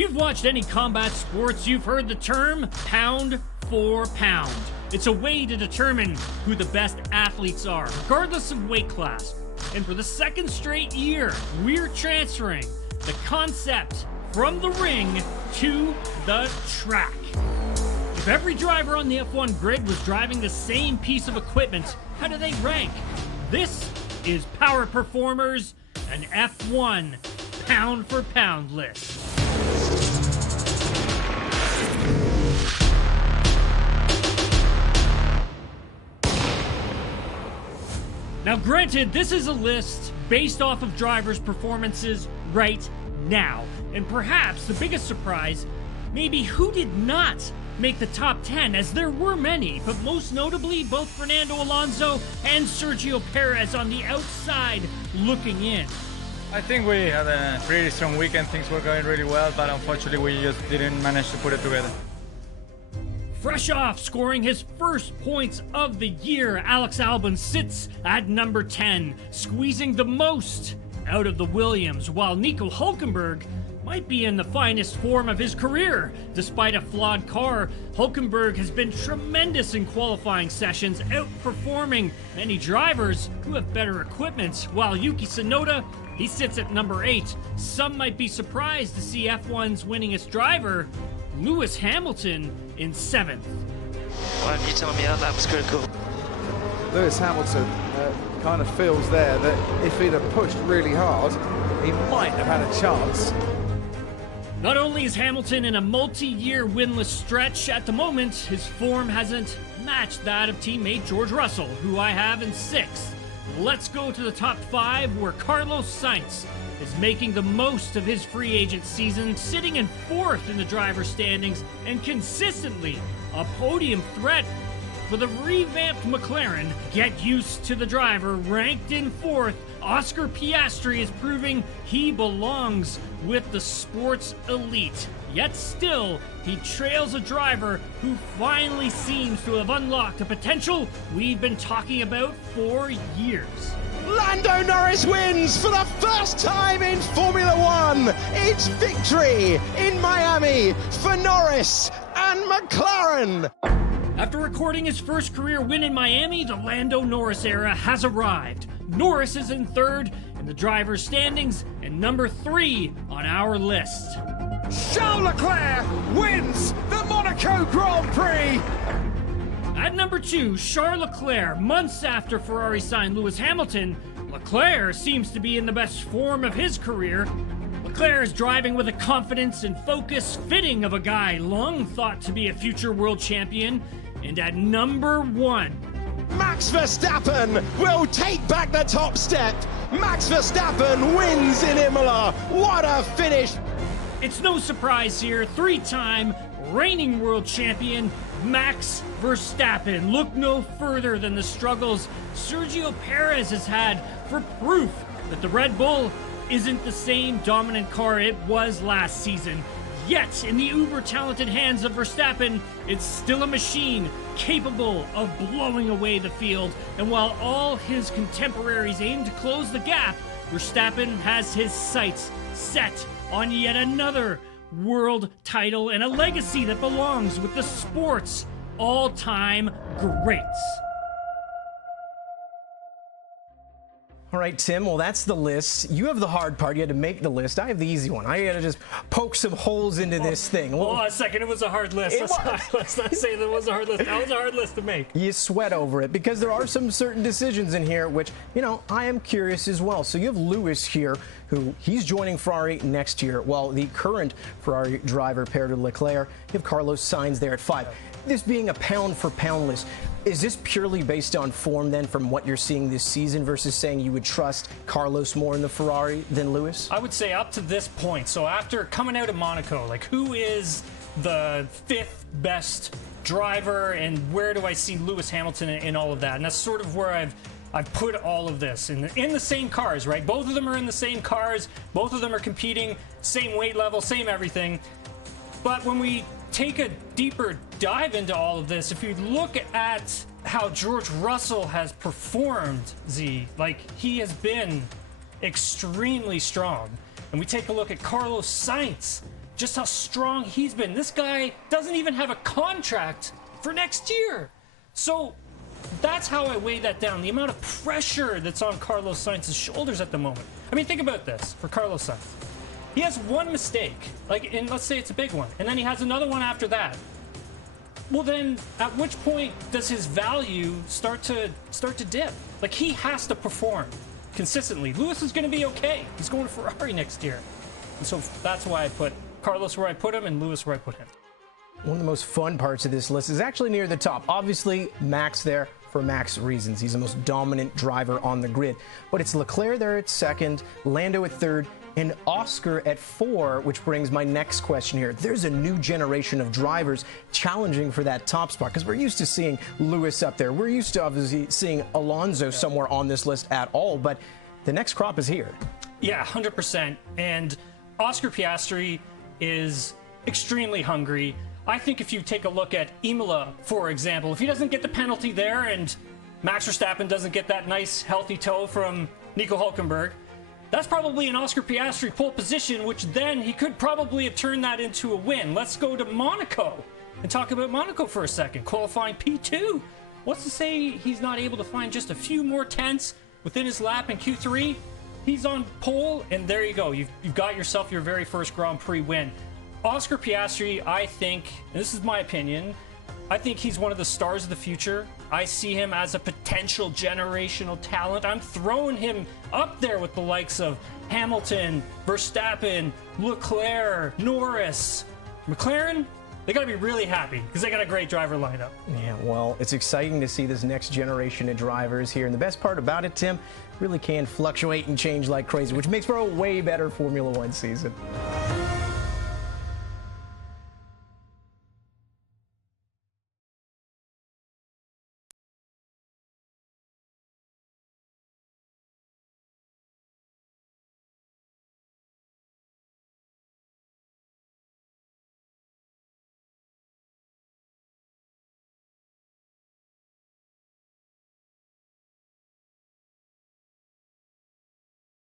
you've watched any combat sports, you've heard the term pound for pound. It's a way to determine who the best athletes are, regardless of weight class. And for the second straight year, we're transferring the concept from the ring to the track. If every driver on the F1 grid was driving the same piece of equipment, how do they rank? This is Power Performers, an F1 pound for pound list. Now granted, this is a list based off of drivers' performances right now. And perhaps the biggest surprise may be who did not make the top 10, as there were many, but most notably both Fernando Alonso and Sergio Perez on the outside looking in. I think we had a pretty strong weekend. Things were going really well, but unfortunately we just didn't manage to put it together. Fresh off scoring his first points of the year, Alex Albon sits at number 10, squeezing the most out of the Williams, while Nico Hülkenberg might be in the finest form of his career. Despite a flawed car, Hülkenberg has been tremendous in qualifying sessions, outperforming many drivers who have better equipment, while Yuki Tsunoda, he sits at number 8. Some might be surprised to see F1's winningest driver, Lewis Hamilton, in 7th. Why don't you tell me how that was critical? Lewis Hamilton kind of feels there that if he'd have pushed really hard, he might have had a chance. Not only is Hamilton in a multi-year winless stretch at the moment, his form hasn't matched that of teammate George Russell, who I have in 6th. Let's go to the top 5, where Carlos Sainz is making the most of his free agent season, sitting in 4th in the driver standings and consistently a podium threat. For the revamped McLaren, get used to the driver ranked in 4th. Oscar Piastri is proving he belongs with the sports elite. Yet still, he trails a driver who finally seems to have unlocked a potential we've been talking about for years. Lando Norris wins for the first time in Formula One. It's victory in Miami for Norris and McLaren. After recording his first career win in Miami, the Lando Norris era has arrived. Norris is in 3rd in the driver's standings and number 3 on our list. Charles Leclerc wins the Monaco Grand Prix. At number 2, Charles Leclerc. Months after Ferrari signed Lewis Hamilton, Leclerc seems to be in the best form of his career. Leclerc is driving with a confidence and focus fitting of a guy long thought to be a future world champion. And at number 1, Max Verstappen will take back the top step. Max Verstappen wins in Imola. What a finish. it's no surprise here, 3-time reigning world champion Max Verstappen. Look no further than the struggles Sergio Perez has had for proof that the Red Bull isn't the same dominant car it was last season. Yet, in the uber-talented hands of Verstappen, it's still a machine capable of blowing away the field. And while all his contemporaries aim to close the gap, Verstappen has his sights set on yet another world title and a legacy that belongs with the sport's all-time greats. All right, Tim, well, that's the list. You have the hard part. You had to make the list. I have the easy one. I had to just poke some holes into this thing. Hold on a second. It was a hard list. Let's not say that it was a hard list. That was a hard list to make. You sweat over it because there are some certain decisions in here which, you know, I am curious as well. So you have Lewis here, who he's joining Ferrari next year, while the current Ferrari driver paired with Leclerc, you have Carlos Sainz there at 5. This being a pound-for-pound list, is this purely based on form then from what you're seeing this season versus saying you would trust Carlos more in the Ferrari than Lewis? I would say up to this point. So after coming out of Monaco, like who is the 5th best driver and where do I see Lewis Hamilton in all of that? And that's sort of where I've put all of this in the same cars, right? Both of them are in the same cars. Both of them are competing, same weight level, same everything. But when we take a deeper dive into all of this, if you look at how George Russell has performed, like he has been extremely strong. And we take a look at Carlos Sainz, just how strong he's been. This guy doesn't even have a contract for next year. So that's how I weigh that down. The amount of pressure that's on Carlos Sainz's shoulders at the moment. I mean, think about this for Carlos Sainz. He has one mistake, and let's say it's a big one, and then he has another one after that. Well, then, at which point does his value start to dip? Like, he has to perform consistently. Lewis is going to be okay. He's going to Ferrari next year. And so that's why I put Carlos where I put him and Lewis where I put him. One of the most fun parts of this list is actually near the top. Obviously, Max there for Max reasons. He's the most dominant driver on the grid. But it's Leclerc there at second, Lando at third, and Oscar at 4, which brings my next question here. There's a new generation of drivers challenging for that top spot, because we're used to seeing Lewis up there. We're used to obviously seeing Alonso somewhere on this list at all, but the next crop is here. Yeah, 100%. And Oscar Piastri is extremely hungry. I think if you take a look at Imola, for example, if he doesn't get the penalty there and Max Verstappen doesn't get that nice healthy toe from Nico Hülkenberg, that's probably an Oscar Piastri pole position, which then he could probably have turned that into a win. Let's go to Monaco and talk about Monaco for a second. Qualifying P2. What's to say he's not able to find just a few more tenths within his lap in Q3? He's on pole, and there you go. You've got yourself your very first Grand Prix win. Oscar Piastri, I think, and this is my opinion, I think he's one of the stars of the future. I see him as a potential generational talent. I'm throwing him up there with the likes of Hamilton, Verstappen, Leclerc, Norris. McLaren, they got to be really happy because they got a great driver lineup. Yeah, well, it's exciting to see this next generation of drivers here. And the best part about it, Tim, really can fluctuate and change like crazy, which makes for a way better Formula One season.